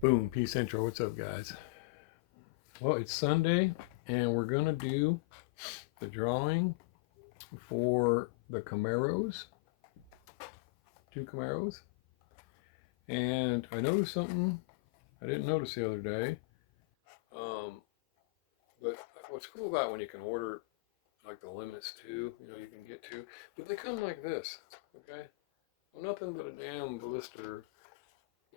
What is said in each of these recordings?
Boom, peace intro. What's up, guys? Well, it's Sunday, and we're gonna do the drawing for the Camaros, two Camaros. And I noticed something I didn't notice the other day. But what's cool about when you can order like the limits too, you can get to, but they come like this, okay? Well, nothing but a damn blister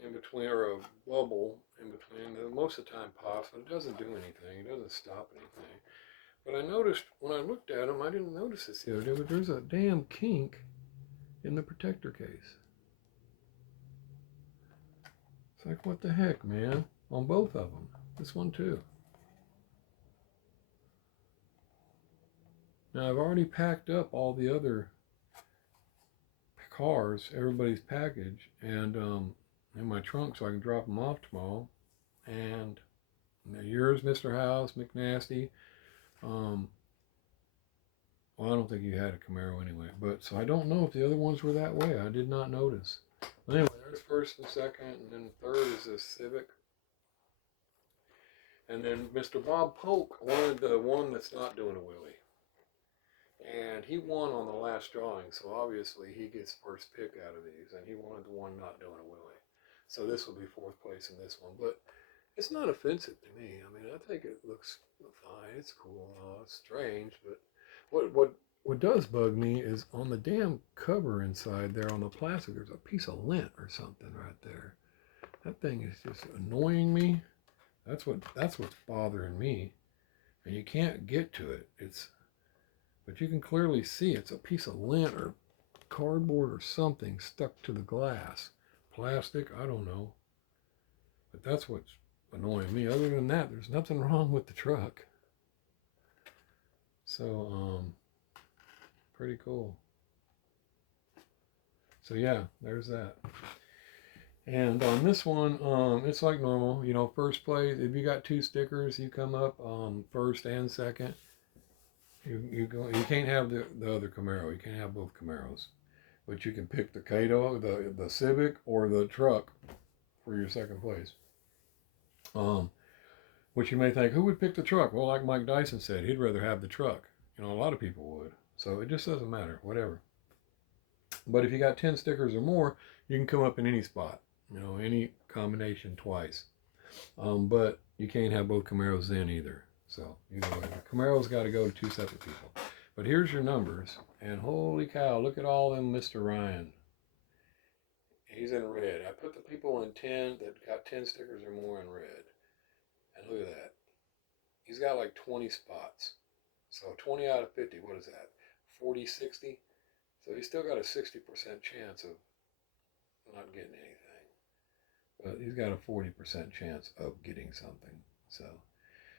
in between, or a bubble in between. Most of the time pops, but it doesn't do anything. It doesn't stop anything. But I noticed when I looked at them, I didn't notice this the other day, but there's a damn kink in the protector case. It's like, what the heck, man? On both of them. This one too. Now I've already packed up all the other cars, everybody's package, and in my trunk so I can drop them off tomorrow. And yours, Mr. House, McNasty. Well, I don't think you had a Camaro anyway, but so I don't know if the other ones were that way. I did not notice. Anyway, there's first and second, and then third is this Civic. And then Mr. Bob Polk wanted the one that's not doing a wheelie. And he won on the last drawing, so obviously he gets first pick out of these, and he wanted the one not doing a wheelie. So this will be fourth place in this one, but it's not offensive to me. I mean, I think it looks fine. It's cool. It's strange, but what does bug me is on the damn cover inside there on the plastic, there's a piece of lint or something right there. That thing is just annoying me. That's what's bothering me. And you can't get to it. But you can clearly see it's a piece of lint or cardboard or something stuck to the glass. Plastic, I don't know. But that's what's annoying me. Other than that, there's nothing wrong with the truck. So, pretty cool. So yeah, there's that. And on this one, it's like normal. First place, if you got two stickers, you come up first and second. You can't have the other Camaro. You can't have both Camaros. But you can pick the Kato, the Civic, or the truck for your second place. Which you may think, who would pick the truck? Well, like Mike Dyson said, he'd rather have the truck. A lot of people would. So it just doesn't matter, whatever. But if you got 10 stickers or more, you can come up in any spot, any combination twice. But you can't have both Camaros in either. So either way, the Camaro's got to go to two separate people. But here's your numbers, and holy cow, look at all them Mr. Ryan. He's in red. I put the people in 10 that got 10 stickers or more in red. And look at that. He's got like 20 spots. So 20 out of 50, what is that? 40, 60? So he's still got a 60% chance of not getting anything. But he's got a 40% chance of getting something. So,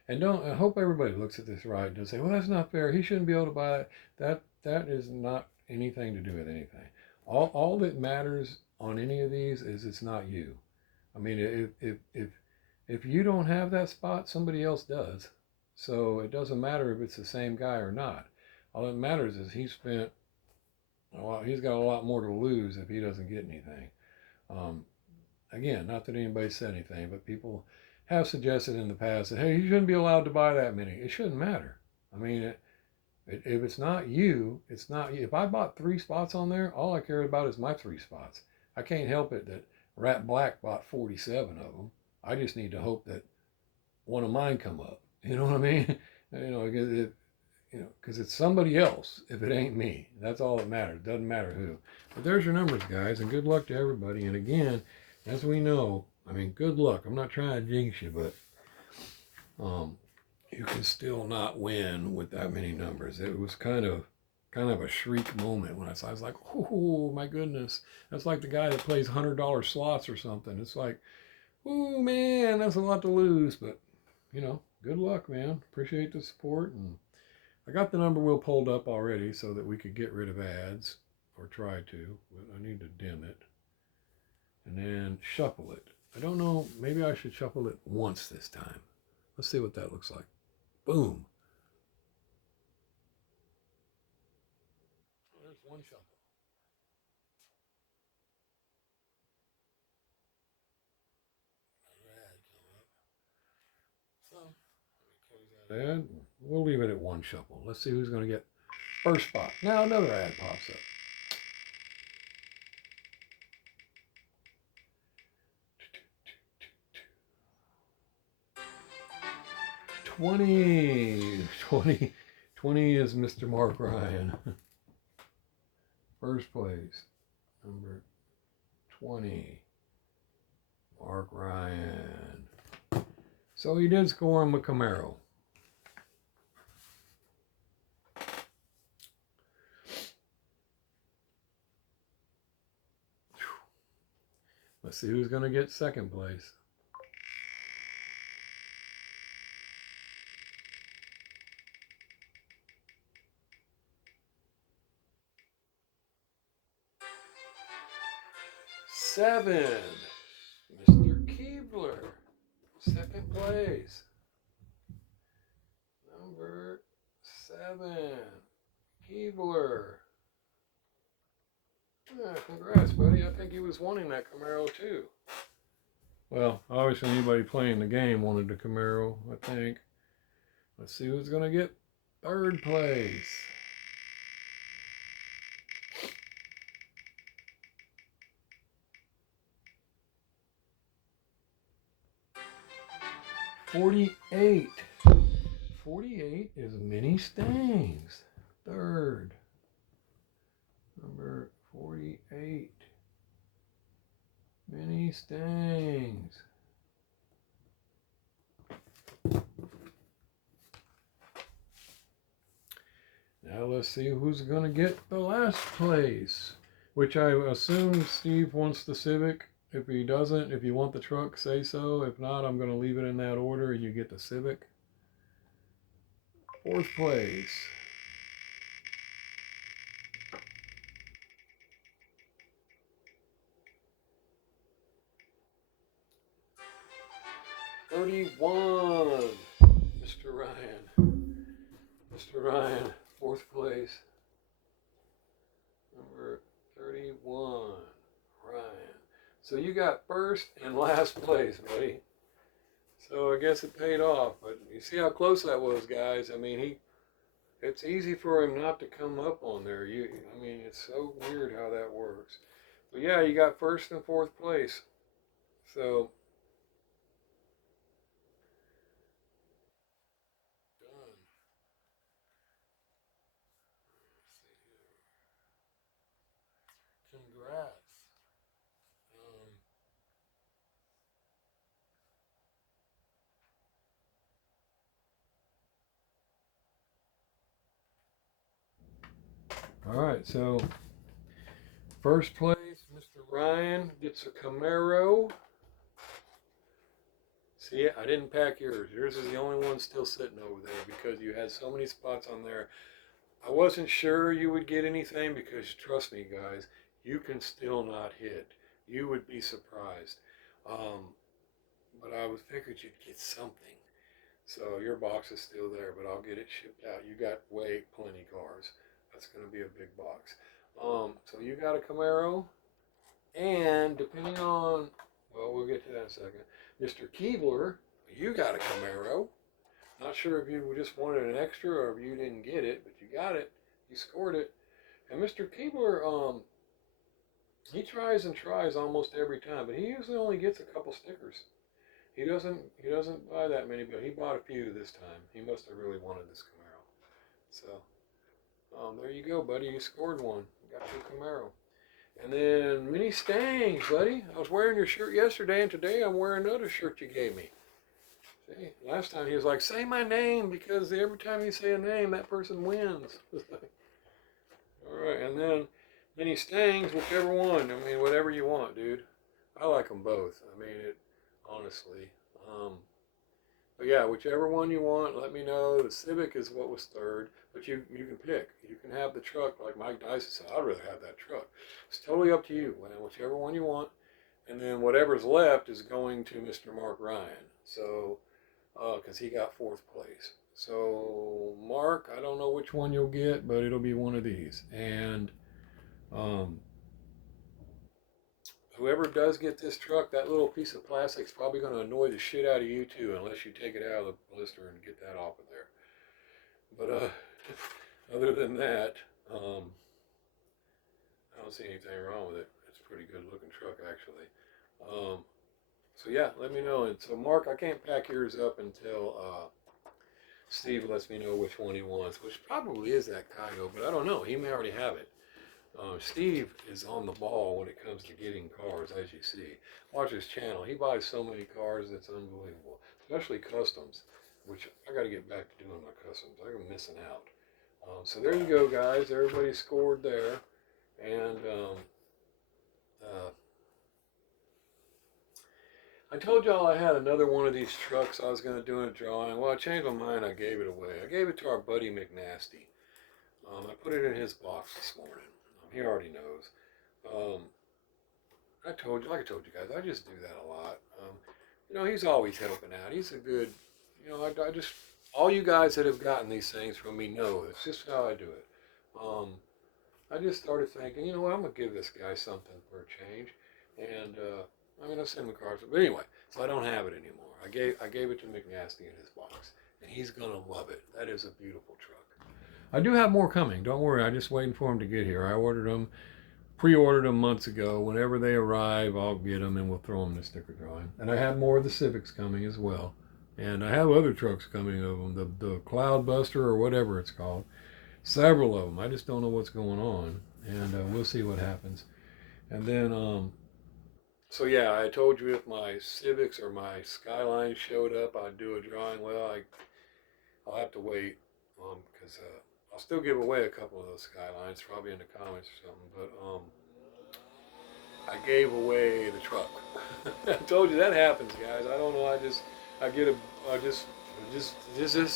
and I hope everybody looks at this right and say, well, that's not fair. He shouldn't be able to buy that. That is not anything to do with anything. All that matters on any of these is it's not you. I mean, if you don't have that spot, somebody else does. So it doesn't matter if it's the same guy or not. All that matters is he's got a lot more to lose if he doesn't get anything. Again, not that anybody said anything, but people have suggested in the past that, hey, you shouldn't be allowed to buy that many. It shouldn't matter. I mean, if it's not you, it's not you. If I bought 3 spots on there, all I care about is my 3 spots. I can't help it that Rat Black bought 47 of them. I just need to hope that one of mine come up. You know what I mean? Because it's somebody else if it ain't me. That's all that matters. Doesn't matter who. But there's your numbers, guys, and good luck to everybody. And again, as we know, I mean, good luck. I'm not trying to jinx you, but you can still not win with that many numbers. It was kind of a shriek moment when I was like, oh my goodness. That's like the guy that plays $100 slots or something. It's like, oh man, that's a lot to lose. But, good luck, man. Appreciate the support. And I got the number wheel pulled up already so that we could get rid of ads, or try to, but I need to dim it. And then shuffle it. I don't know, maybe I should shuffle it once this time. Let's see what that looks like. Boom. There's one shuffle. ad. We'll leave it at one shuffle. Let's see who's going to get first spot. Now another ad pops up. 20. 20 is Mr. Mark Ryan. First place. Number 20. Mark Ryan. So he did score him a Camaro. Let's see who's going to get second place. Seven, Mr. Keebler, second place. Number 7, Keebler. Yeah, congrats, buddy. I think he was wanting that Camaro too. Well, obviously anybody playing the game wanted the Camaro, I think. Let's see who's going to get third place. $48. 48 is Mini Stings. Third. Number 48. Mini Stings. Now let's see who's going to get the last place, which I assume Steve wants the Civic. If he doesn't, if you want the truck, say so. If not, I'm going to leave it in that order and you get the Civic. Fourth place. $31. Mr. Ryan. Mr. Ryan, fourth place. Number 31. Ryan. So you got first and last place, buddy. So I guess it paid off. But you see how close that was, guys. I mean, it's easy for him not to come up on there. I mean, it's so weird how that works. But yeah, you got first and fourth place. So done. Congrats. All right, so first place, Mr. Ryan gets a Camaro. See, I didn't pack yours. Yours is the only one still sitting over there because you had so many spots on there. I wasn't sure you would get anything because, trust me, guys, you can still not hit. You would be surprised. But I was figured you'd get something. So your box is still there, but I'll get it shipped out. You got way plenty cars. That's going to be a big box. So you got a Camaro, and depending on, well, we'll get to that in a second. Mr. Keebler, you got a Camaro. Not sure if you just wanted an extra or if you didn't get it, but you got it. You scored it. And Mr. Keebler, he tries and tries almost every time, but he usually only gets a couple stickers. He doesn't buy that many, but he bought a few this time. He must have really wanted this Camaro. So there you go, buddy. You scored one. You got your Camaro. And then Mini Stangs, buddy. I was wearing your shirt yesterday, and today I'm wearing another shirt you gave me. See, last time he was like, say my name, because every time you say a name, that person wins. All right, and then Mini Stangs, whichever one. I mean, whatever you want, dude. I like them both. I mean, honestly. But yeah, whichever one you want, let me know. The Civic is what was third, but you can pick. You can have the truck, like Mike Dyson said. I'd rather have that truck. It's totally up to you, man. Whichever one you want, and then whatever's left is going to Mr. Mark Ryan. So, because he got fourth place. So Mark, I don't know which one you'll get, but it'll be one of these. And um, whoever does get this truck, that little piece of plastic is probably going to annoy the shit out of you too, unless you take it out of the blister and get that off of there. But other than that, I don't see anything wrong with it. It's a pretty good looking truck actually. Um, so yeah, let me know. And so Mark, I can't pack yours up until Steve lets me know which one he wants, which probably is that Kaido, but I don't know. He may already have it. Steve is on the ball when it comes to getting cars, as you see. Watch his channel. He buys so many cars, it's unbelievable, especially customs, which I got to get back to doing my customs. I'm missing out. So there you go, guys. Everybody scored there. And uh, I told y'all I had another one of these trucks I was going to do in a drawing. Well, I changed my mind. I gave it away. I gave it to our buddy McNasty. I put it in his box this morning. He already knows. Um, I told you, like I told you guys, I just do that a lot. He's always helping out. He's a good, I just, all you guys that have gotten these things from me know it's just how I do it. I just started thinking, you know what, I'm going to give this guy something for a change. And, I send him cards. But anyway, so I don't have it anymore. I gave it to McNasty in his box. And he's going to love it. That is a beautiful truck. I do have more coming. Don't worry. I'm just waiting for them to get here. I pre-ordered them months ago. Whenever they arrive, I'll get them and we'll throw them in the sticker drawing. And I have more of the Civics coming as well. And I have other trucks coming of them, the Cloudbuster or whatever it's called. Several of them. I just don't know what's going on. And we'll see what happens. And then, so yeah, I told you if my Civics or my Skyline showed up, I'd do a drawing. Well, I'll have to wait because I'll still give away a couple of those Skylines, probably in the comments or something. But I gave away the truck. I told you that happens, guys. I don't know. This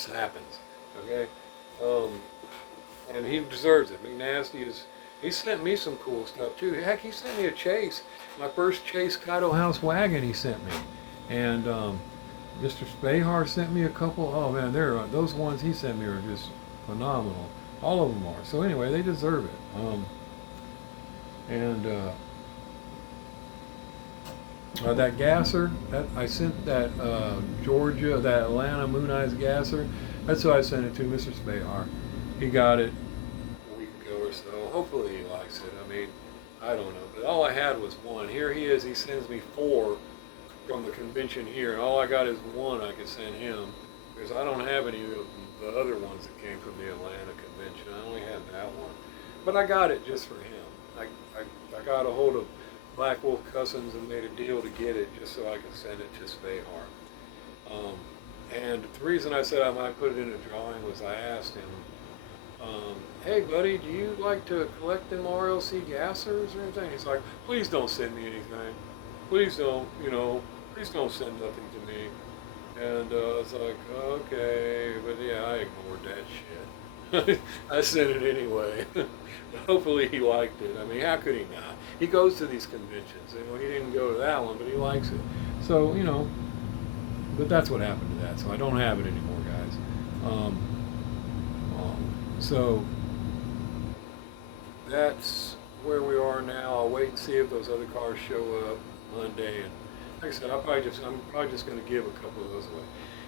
happens. Okay. Um, and he deserves it. McNasty he sent me some cool stuff too. Heck, he sent me a Chase, my first Chase Kaido House wagon he sent me. And Mr. Spahar sent me a couple. Oh man, those ones he sent me are just phenomenal. All of them are. So anyway, they deserve it. And that gasser, I sent that Georgia, that Atlanta Moon Eyes gasser. That's who I sent it to, Mr. Spahar. He got it a week ago or so. Hopefully he likes it. I mean, I don't know. But all I had was one. Here he is. He sends me 4 from the convention here. And all I got is one I could send him because I don't have any of the other ones that came from the Atlanta convention. I only had that one. But I got it just for him. I got a hold of Black Wolf Cousins and made a deal to get it just so I could send it to Spahar. And the reason I said I might put it in a drawing was I asked him, hey buddy, do you like to collect them RLC gassers or anything? He's like, please don't send me anything. Please don't, please don't send nothing to me. And I was like, okay, but yeah, I ignored that shit. I sent it anyway. Hopefully he liked it. I mean, how could he not? He goes to these conventions, and he didn't go to that one, but he likes it. So, but that's what happened to that. So I don't have it anymore, guys. So that's where we are now. I'll wait and see if those other cars show up Monday. And like I said, I'm probably just going to give a couple of those away.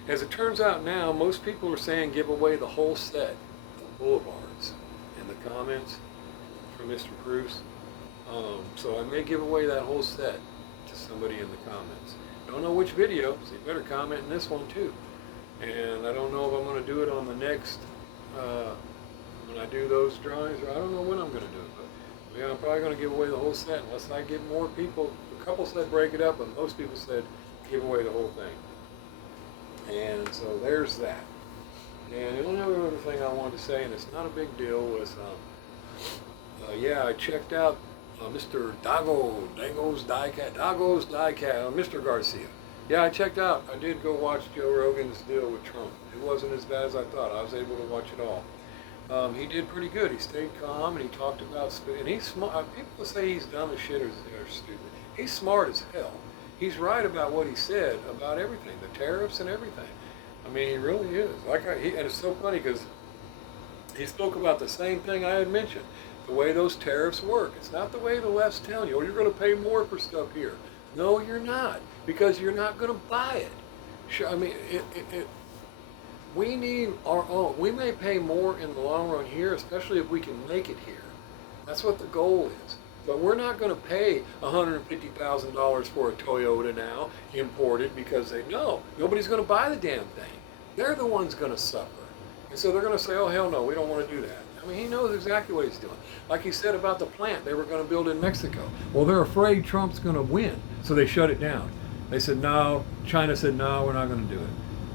As it turns out now, most people are saying give away the whole set of Boulevards in the comments from Mr. Bruce. So I may give away that whole set to somebody in the comments. Don't know which video, so you better comment in this one too. And I don't know if I'm going to do it on the next, when I do those drawings, or I don't know when I'm going to do it. But yeah, I'm probably going to give away the whole set unless I get more people. A couple said break it up, but most people said give away the whole thing. And so there's that. And the only other thing I wanted to say, and it's not a big deal, was yeah, I checked out Mr. Dago's Diecast, Mr. Garcia. Yeah, I checked out. I did go watch Joe Rogan's deal with Trump. It wasn't as bad as I thought. I was able to watch it all. He did pretty good. He stayed calm and he talked about, and he's smart. People say he's dumb as shit or stupid. He's smart as hell. He's right about what he said about everything, the tariffs and everything. I mean, he really is. And it's so funny because he spoke about the same thing I had mentioned. The way those tariffs work. It's not the way the left's telling you, oh, you're going to pay more for stuff here. No, you're not, because you're not going to buy it. Sure, I mean, We need our own. We may pay more in the long run here, especially if we can make it here. That's what the goal is. But we're not going to pay $150,000 for a Toyota now, imported, because they know nobody's going to buy the damn thing. They're the ones going to suffer. And so they're going to say, oh, hell no, we don't want to do that. I mean, he knows exactly what he's doing. Like he said about the plant they were going to build in Mexico. Well, they're afraid Trump's going to win, so they shut it down. They said, no, China said, no, we're not going to do it.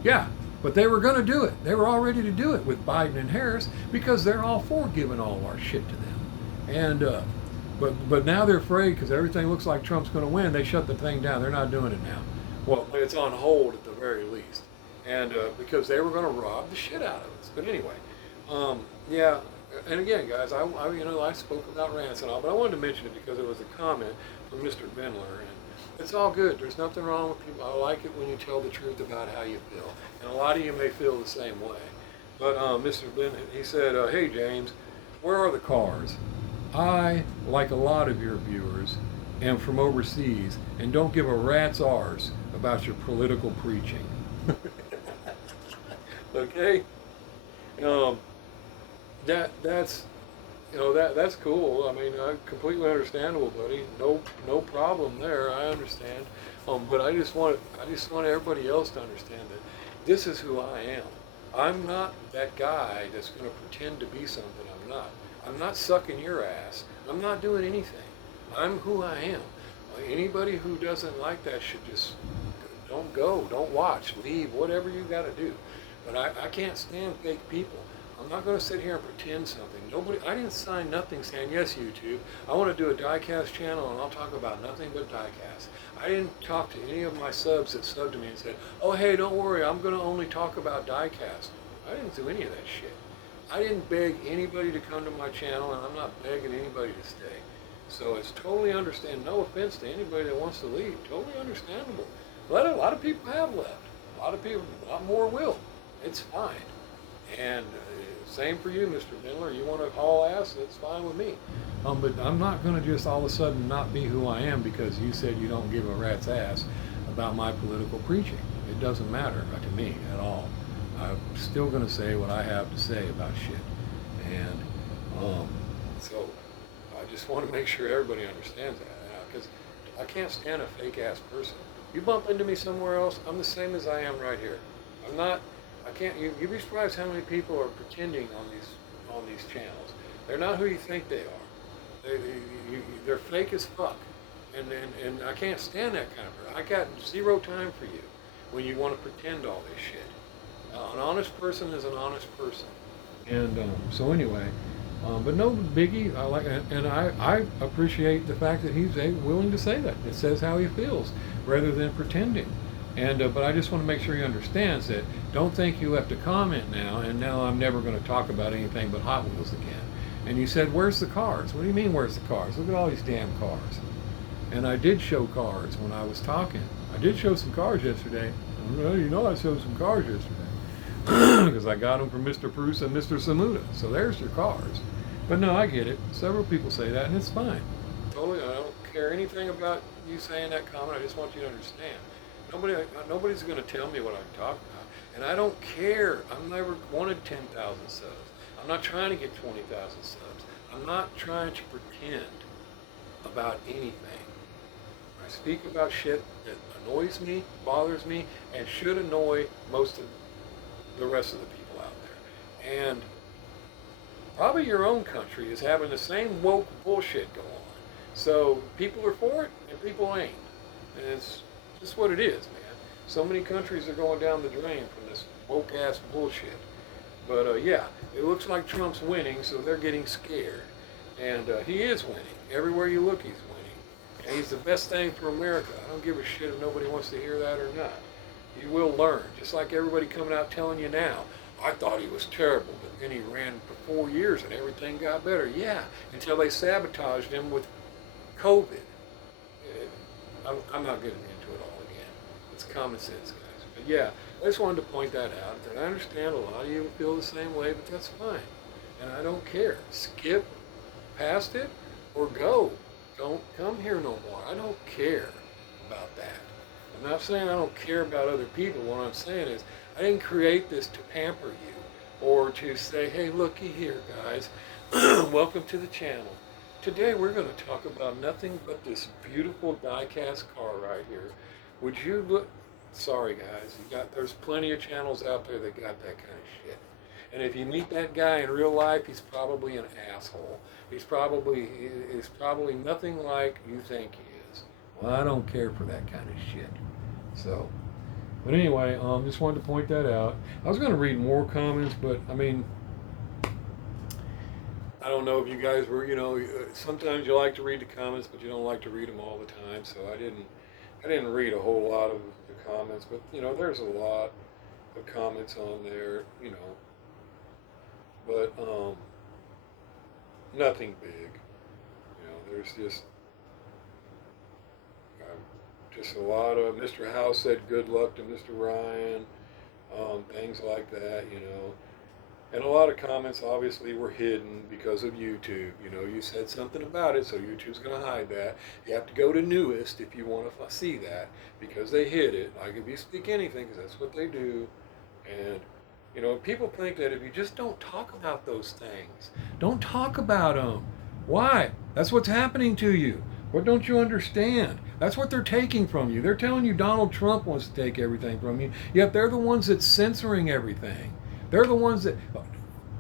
Yeah, but they were going to do it. They were all ready to do it with Biden and Harris because they're all for giving all of our shit to them. And but now they're afraid because everything looks like Trump's going to win. They shut the thing down. They're not doing it now. Well, it's on hold at the very least, and because they were going to rob the shit out of us. But anyway, yeah. And again, guys, I spoke about rants and all, but I wanted to mention it because it was a comment from Mr. Bendler, and it's all good. There's nothing wrong with people. I like it when you tell the truth about how you feel, and a lot of you may feel the same way. But Mr. Bendler, he said, "Hey James, where are the cars? I, like a lot of your viewers, am from overseas and don't give a rat's arse about your political preaching." Okay. That's that's cool. I mean, completely understandable, buddy. No problem there. I understand. But I just want everybody else to understand that this is who I am. I'm not that guy that's going to pretend to be something I'm not. I'm not sucking your ass. I'm not doing anything. I'm who I am. Anybody who doesn't like that should just don't go, don't watch, leave, whatever you got to do. But I can't stand fake people. I'm not going to sit here and pretend something. I didn't sign nothing saying, yes, YouTube, I want to do a Diecast channel and I'll talk about nothing but Diecast. I didn't talk to any of my subs that subbed to me and said, oh, hey, don't worry, I'm going to only talk about Diecast. I didn't do any of that shit. I didn't beg anybody to come to my channel, and I'm not begging anybody to stay. So it's totally understandable. No offense to anybody that wants to leave. Totally understandable. A lot of people have left. A lot more will. It's fine. And same for you, Mr. Bendler. You want to haul ass, it's fine with me. But I'm not going to just all of a sudden not be who I am because you said you don't give a rat's ass about my political preaching. It doesn't matter to me at all. I'm still going to say what I have to say about shit. And so I just want to make sure everybody understands that. Because I can't stand a fake-ass person. You bump into me somewhere else, I'm the same as I am right here. You'd be surprised how many people are pretending on these channels. They're not who you think they are. They're fake as fuck. And I can't stand that kind of person. I got zero time for you when you want to pretend all this shit. An honest person is an honest person. And so anyway, but no biggie. I appreciate the fact that he's willing to say that. It says how he feels rather than pretending. And but I just want to make sure he understands that. Don't think you have to comment now. And now I'm never going to talk about anything but Hot Wheels again. And you said, "Where's the cars?" What do you mean, where's the cars? Look at all these damn cars. And I did show cars when I was talking. I did show some cars yesterday. Well, I showed some cars yesterday. Because I got them from Mr. Bruce and Mr. Samuda. So there's your cars. But no, I get it. Several people say that, and it's fine. Totally, I don't care anything about you saying that comment. I just want you to understand. Nobody's going to tell me what I'm talking about. And I don't care. I've never wanted 10,000 subs. I'm not trying to get 20,000 subs. I'm not trying to pretend about anything. I speak about shit that annoys me, bothers me, and should annoy most of the rest of the people out there. And probably your own country is having the same woke bullshit go on. So people are for it and people ain't. And it's just what it is, man. So many countries are going down the drain from this woke ass bullshit. But yeah, it looks like Trump's winning, so they're getting scared. And he is winning. Everywhere you look, he's winning. And he's the best thing for America. I don't give a shit if nobody wants to hear that or not. You will learn, just like everybody coming out telling you now. I thought he was terrible, but then he ran for 4 years and everything got better. Yeah, until they sabotaged him with COVID. I'm not getting into it all again. It's common sense, guys. But yeah, I just wanted to point that out. That I understand a lot of you feel the same way, but that's fine. And I don't care. Skip past it or go. Don't come here no more. I don't care about that. I'm not saying I don't care about other people. What I'm saying is I didn't create this to pamper you or to say, hey, looky here, guys. Welcome to the channel. Today we're going to talk about nothing but this beautiful diecast car right here. Would you look? Sorry, guys. There's plenty of channels out there that got that kind of shit. And if you meet that guy in real life, he's probably an asshole. He's probably nothing like you think he is. Well, I don't care for that kind of shit. So, but anyway, just wanted to point that out. I was going to read more comments, but I mean, I don't know if you guys were, sometimes you like to read the comments, but you don't like to read them all the time. So I didn't read a whole lot of the comments, but there's a lot of comments on there, but nothing big. There's just a lot of Mr. House said good luck to Mr. Ryan, things like that. And a lot of comments obviously were hidden because of YouTube. You said something about it, so YouTube's going to hide that. You have to go to newest if you want to see that because they hid it. Like if you speak anything, because that's what they do. And, people think that if you just don't talk about those things, don't talk about them. Why? That's what's happening to you. What don't you understand? That's what they're taking from you. They're telling you Donald Trump wants to take everything from you, yet they're the ones that's censoring everything. They're the ones that.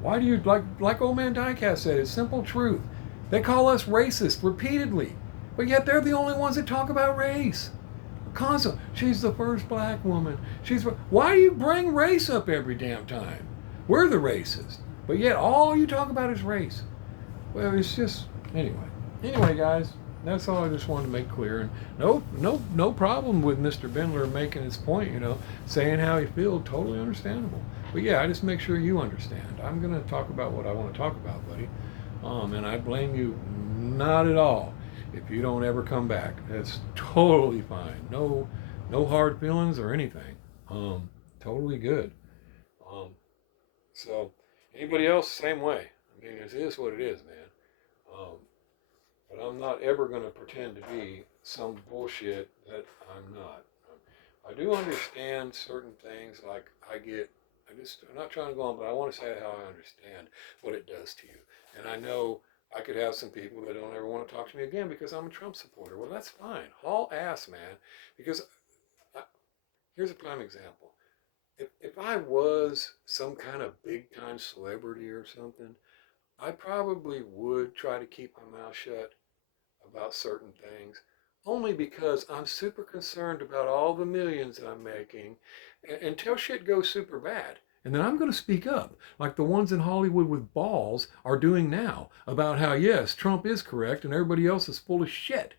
Why do you like old man Diecast said? It's simple truth. They call us racist repeatedly, but yet they're the only ones that talk about race. Constantly, she's the first black woman. Why do you bring race up every damn time? We're the racist, but yet all you talk about is race. Well, it's just anyway. Anyway, guys, that's all I just wanted to make clear. And no problem with Mr. Bendler making his point. Saying how he feels, totally understandable. But yeah, I just make sure you understand. I'm gonna talk about what I want to talk about, buddy. And I blame you not at all if you don't ever come back. That's totally fine. No hard feelings or anything. Totally good. Um, so anybody else, same way. I mean, it is what it is, man. Um, but I'm not ever going to pretend to be some bullshit that I'm not. I do understand certain things, like I'm not trying to go on, but I want to say how I understand what it does to you. And I know I could have some people that don't ever want to talk to me again because I'm a Trump supporter. Well, that's fine. Haul ass, man. Because I, here's a prime example. If I was some kind of big time celebrity or something, I probably would try to keep my mouth shut about certain things, only because I'm super concerned about all the millions I'm making until shit goes super bad. And then I'm going to speak up, like the ones in Hollywood with balls are doing now, about how, yes, Trump is correct and everybody else is full of shit.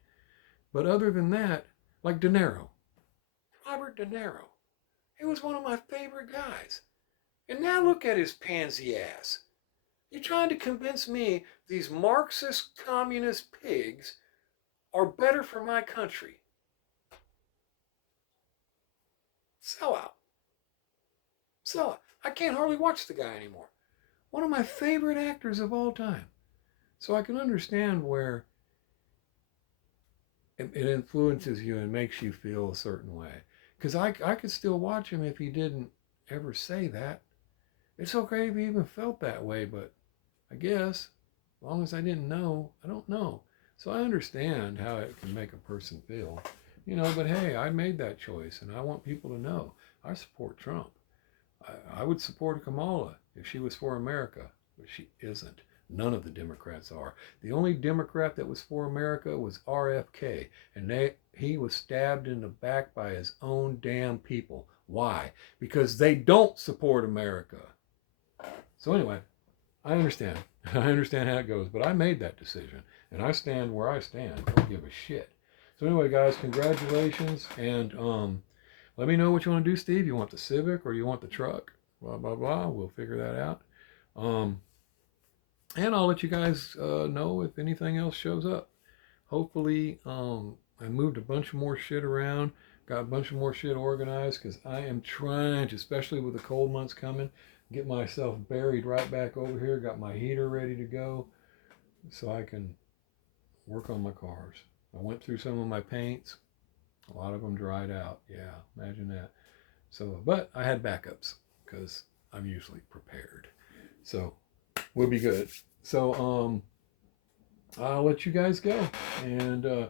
But other than that, like De Niro, Robert De Niro, he was one of my favorite guys. And now look at his pansy ass. You're trying to convince me these Marxist communist pigs are better for my country. Sellout. Sellout. I can't hardly watch the guy anymore. One of my favorite actors of all time. So I can understand where it influences you and makes you feel a certain way. Because I could still watch him if he didn't ever say that. It's okay if he even felt that way, but I guess as long as I didn't know, I don't know. So I understand how it can make a person feel. But hey, I made that choice and I want people to know I support Trump. I would support Kamala if she was for America, but she isn't. None of the Democrats are. The only Democrat that was for America was RFK, and he was stabbed in the back by his own damn people. Why? Because they don't support America. So anyway, I understand. I understand how it goes, but I made that decision, and I stand where I stand. I don't give a shit. So anyway, guys, congratulations, and let me know what you want to do, Steve. You want the Civic or you want the truck? Blah, blah, blah. We'll figure that out. And I'll let you guys know if anything else shows up. Hopefully, I moved a bunch more shit around, got a bunch more shit organized, because I am trying to, especially with the cold months coming, get myself buried right back over here. Got my heater ready to go so I can work on my cars. I went through some of my paints. A lot of them dried out. Yeah, imagine that. So, but I had backups because I'm usually prepared. So we'll be good. So I'll let you guys go, and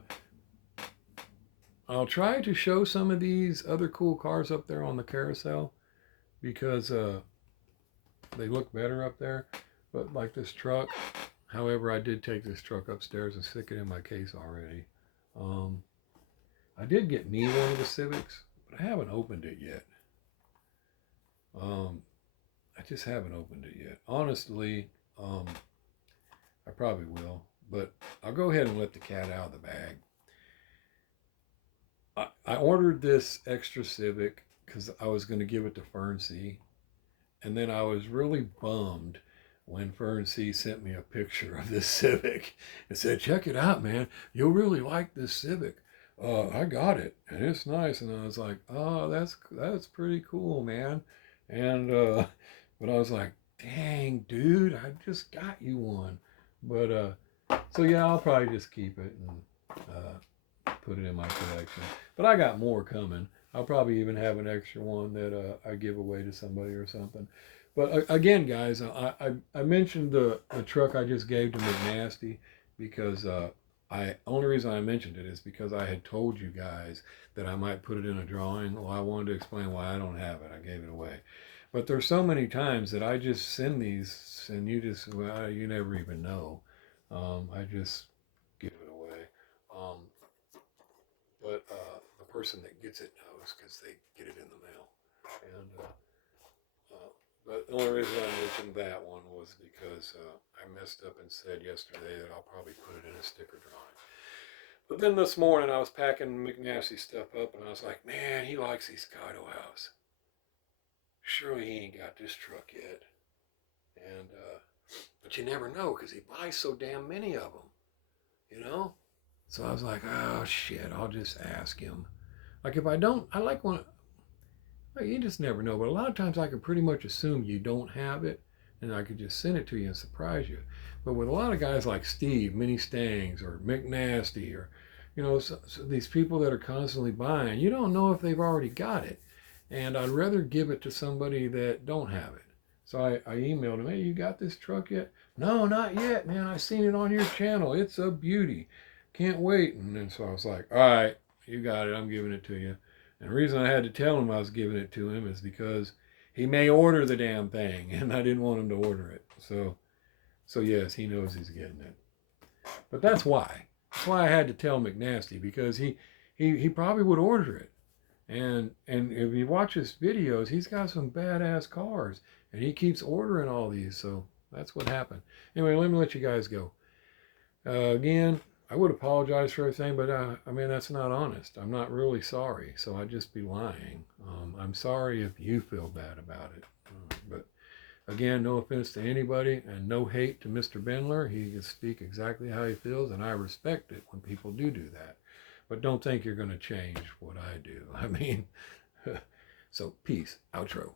I'll try to show some of these other cool cars up there on the carousel because they look better up there. But like this truck, however, I did take this truck upstairs and stick it in my case already. Um, I did get me one of the Civics, but I haven't opened it yet. I just haven't opened it yet. Honestly, I probably will, but I'll go ahead and let the cat out of the bag. I ordered this extra Civic because I was going to give it to Fern C. And then I was really bummed when Fern C sent me a picture of this Civic and said, check it out, man. You'll really like this Civic. I got it and it's nice. And I was like, oh, that's pretty cool, man. And but I was like, dang, dude, I just got you one. But so yeah, I'll probably just keep it and put it in my collection. But I got more coming. I'll probably even have an extra one that I give away to somebody or something. But again, guys, I mentioned the truck I just gave to McNasty because only reason I mentioned it is because I had told you guys that I might put it in a drawing. Well, I wanted to explain why I don't have it. I gave it away. But there's so many times that I just send these and you just, well, you never even know. I just give it away. Um, but the person that gets it knows because they get it in the mail. And but the only reason I mentioned that one was because I messed up and said yesterday that I'll probably put it in a sticker drawing. But then this morning I was packing McNasty stuff up and I was like, man, he likes these Kaito House. Surely he ain't got this truck yet. And but you never know because he buys so damn many of them, you know. So I was like, oh shit, I'll just ask him. Like if I don't, I like one. Well, you just never know. But a lot of times I can pretty much assume you don't have it, and I could just send it to you and surprise you. But with a lot of guys like Steve, Mini Stangs, or McNasty, or so these people that are constantly buying, you don't know if they've already got it. And I'd rather give it to somebody that don't have it. So I emailed him, hey, you got this truck yet? No, not yet, man. I seen it on your channel. It's a beauty. Can't wait. And then so I was like, all right, you got it. I'm giving it to you. And the reason I had to tell him I was giving it to him is because he may order the damn thing, and I didn't want him to order it. So yes, he knows he's getting it. But that's why. That's why I had to tell McNasty because he probably would order it. And if you watch his videos, he's got some badass cars, and he keeps ordering all these. So that's what happened. Anyway, let me let you guys go. Again, I would apologize for everything, but I mean, that's not honest. I'm not really sorry, so I'd just be lying. I'm sorry if you feel bad about it. But again, no offense to anybody and no hate to Mr. Bendler. He can speak exactly how he feels, and I respect it when people do that. But don't think you're going to change what I do. I mean, so peace. Outro.